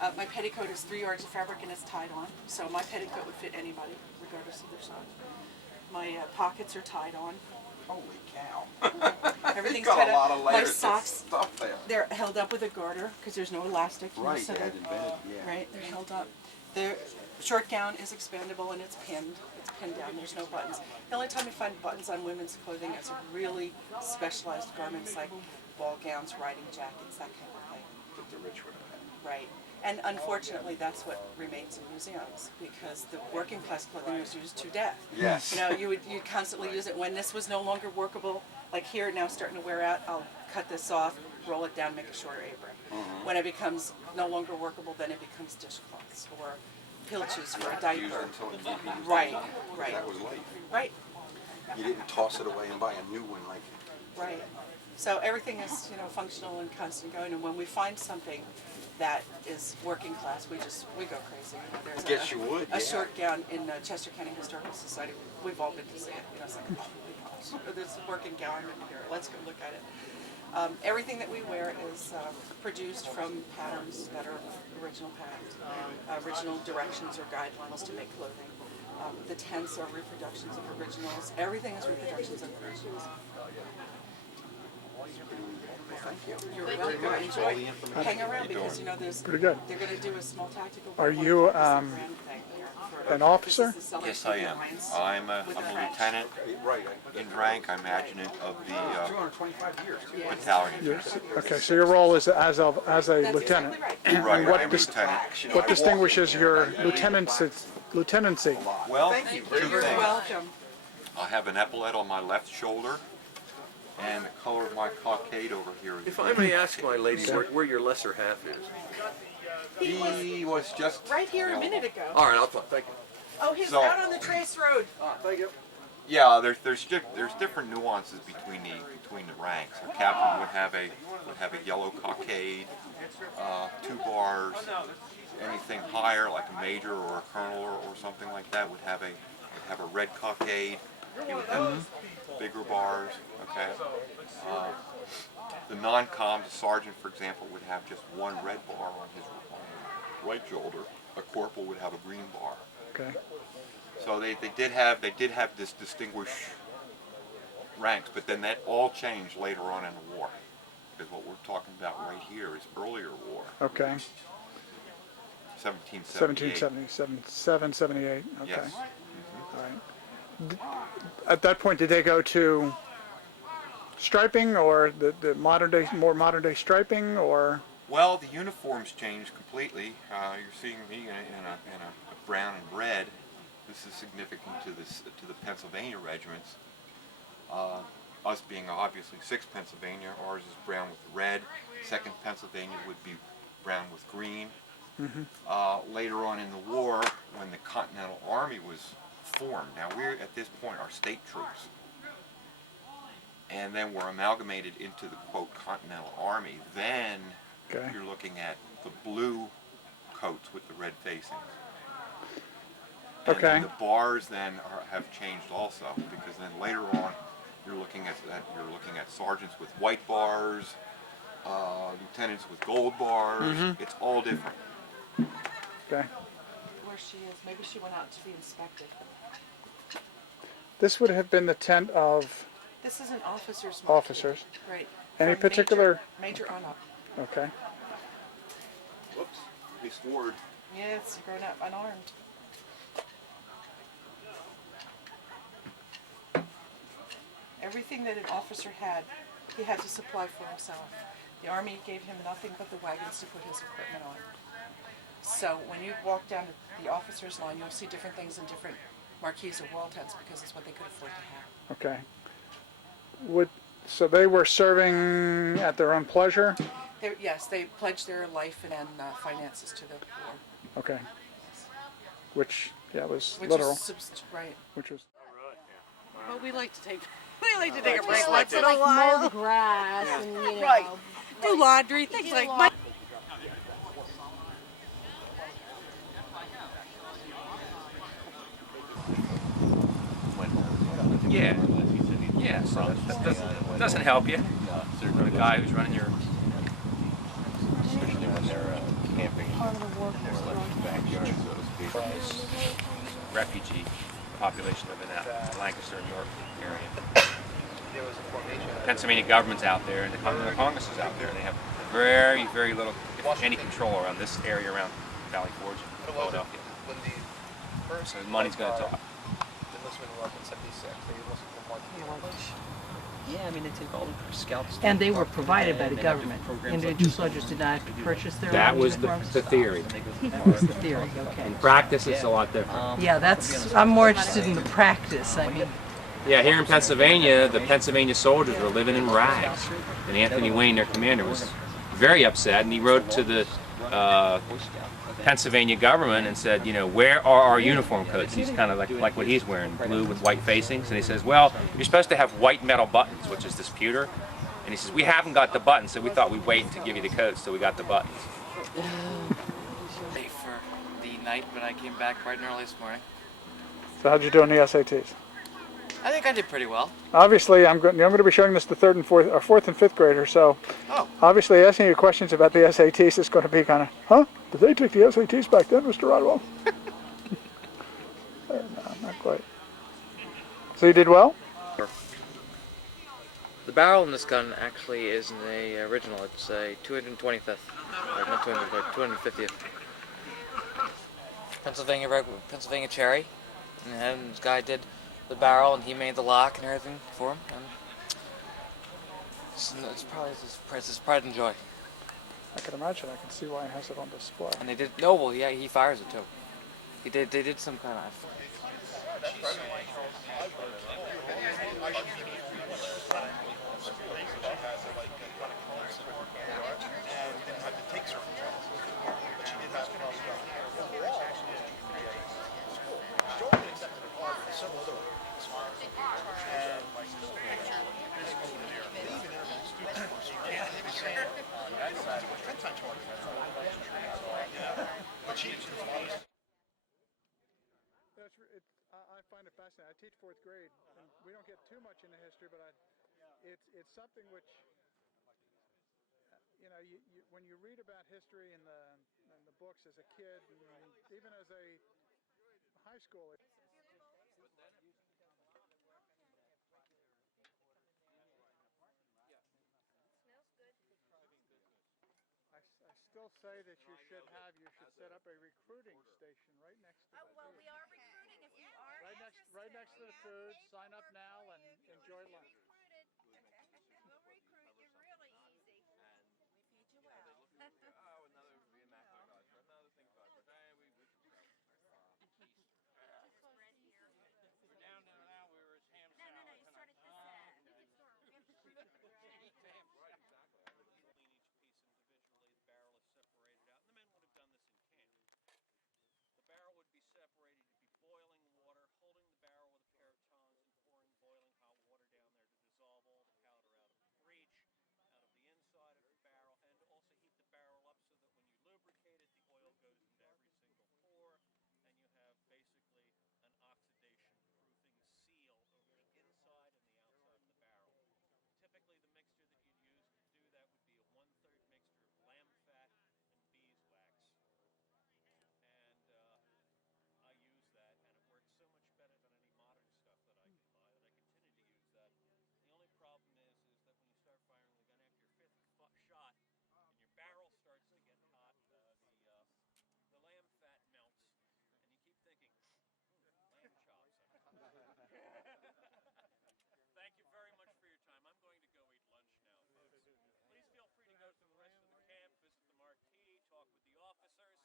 My petticoat is 3 yards of fabric and it's tied on, so my petticoat would fit anybody, regardless of their size. My pockets are tied on. Holy cow. Everything's got tied a lot up. of My layers of socks, stuff there. they're held up with a garter because there's no elastic. Right, so added bed, yeah. Right, they're held up. The short gown is expandable and it's pinned. It's pinned down, there's no buttons. The only time you find buttons on women's clothing is really specialized garments like ball gowns, riding jackets, that kind of thing. That the rich would have had. Right. And unfortunately, that's what remains in museums because the working class clothing was used to death. Yes. You know, you'd constantly use it when this was no longer workable. Like here, now starting to wear out, I'll cut this off, roll it down, make a shorter apron. When it becomes no longer workable, then it becomes dishcloths or pilches for a diaper. Until it can't be used. Right, right. That was life. Right, You didn't toss it away and buy a new one like. right. So everything is, you know, functional and constant going. And when we find something that is working class, we go crazy. You know, there's Guess you would, a yeah. short gown in Chester County Historical Society. We've all been to see it. You know, it's like, oh my gosh, there's a working gown in here. Let's go look at it. Everything that we wear is produced from patterns that are original patterns, original directions or guidelines to make clothing. The tents are reproductions of originals. Everything is reproductions of originals. Thank you. You're welcome. Enjoy. Hang around because you know there's. Pretty good. They're going to do a small tactical. Are you an officer? Yes, I am. I'm a lieutenant Right. in rank. I'm adjutant of the 225 years. battalion. Okay, so your role is as a That's lieutenant. exactly right. Right, what I'm dis- lieutenant. What distinguishes your lieutenancy? Well, Thank you. two You're things. welcome. I have an epaulette on my left shoulder, and the color of my cockade over here is If I may ask, my lady, where your lesser half is? He was just Right here a minute ago. All right, I'll talk. Thank you. Oh, he's So- out on the Trace Road. Thank you. Yeah, there's different nuances between the ranks. A captain would have a yellow cockade, 2 bars. Anything higher, like a major or a colonel or something like that, would have a red cockade. He would have bigger bars. Okay. The non-com, the sergeant, for example, would have just 1 red bar on his right shoulder. A corporal would have a green bar. Okay. So they did have this distinguished ranks, but then that all changed later on in the war. Because what we're talking about right here is earlier war, Okay. 1778. 1777, 78. Okay. Yes. All right. At that point, did they go to striping or the more modern day striping or? Well, the uniforms changed completely. You're seeing me in a brown and red. This is significant to the Pennsylvania regiments. Us being obviously 6th Pennsylvania, ours is brown with red. 2nd Pennsylvania would be brown with green. Later on in the war, when the Continental Army was formed, now we're at this point are state troops, and then we're amalgamated into the quote Continental Army. Then Okay. you're looking at the blue coats with the red facings. And Okay. then the bars then have changed also, because then later on you're looking at sergeants with white bars, lieutenants with gold bars. It's all different. Okay. Where she is. Maybe she went out to be inspected. This would have been the tent of This is an officer's marquee. officers. Right. Any From particular? Major on up. Okay. Whoops, he scored. Yeah, it's grown up unarmed. Everything that an officer had, he had to supply for himself. The Army gave him nothing but the wagons to put his equipment on. So when you walk down the officer's line, you'll see different things in different marquees or wall tents because it's what they could afford to have. Okay. So they were serving at their own pleasure? Yes, they pledged their life and finances to the war. Okay. Which, yeah, was Which literal. right. Which was. Well, we like to take a break Like once in a mow while. the grass and you know. Right. Do laundry, things like that. Yeah, so that doesn't help you. The guy who's running your Especially when they're camping part of the war? Backyards of those people. Refugee population living out in Lancaster, New York area. Pennsylvania government's out there, and the Continental Congress is out there, and they have very, very little, if any, control around this area around Valley Forge, Philadelphia. So the money's going to talk. Yeah, I mean, they take all the scouts. And they were provided by the government. Individual soldiers did not purchase their That own was uniforms. the theory. That was the theory, okay. In practice, it's a lot different. Yeah, I'm more interested in the practice. I mean, Yeah, here in Pennsylvania, the Pennsylvania soldiers were living in rags. And Anthony Wayne, their commander, was very upset, and he wrote to the Pennsylvania government and said, you know, where are our uniform coats? He's kind of like what he's wearing, blue with white facings. And he says, well, you're supposed to have white metal buttons, which is this pewter. And he says, we haven't got the buttons, so we thought we'd wait to give you the coats till we got the buttons. For the night when I came back bright and early this morning. So how'd you do on the SATs? I think I did pretty well. Obviously, I'm going to be showing this to fourth and fifth graders. So, obviously, asking you questions about the SATs is going to be kind of, huh? Did they take the SATs back then, Mr. Rodwell? No, not quite. So you did well? The barrel in this gun actually isn't a original. It's a 225th, or not 250th. Pennsylvania cherry, and this guy did the barrel, and he made the lock and everything for him. And it's probably his pride and joy. I can imagine. I can see why he has it on display. And they did well, yeah, he fires it too. They did some kind of. I find it fascinating. I teach fourth grade, and we don't get too much into history, but it's something which, you know, when you read about history in the books as a kid, and even as a high schooler. I still say that you should set up a recruiting station right next to the well, we are recruiting. If you are right next to the food. Sign up now and enjoy lunch. We'll recruit you really easy. We feed you well. No, you start at this end. Thank you very much for your time. I'm going to go eat lunch now, folks. Please feel free to go to the rest of the camp, visit the marquee, talk with the officers.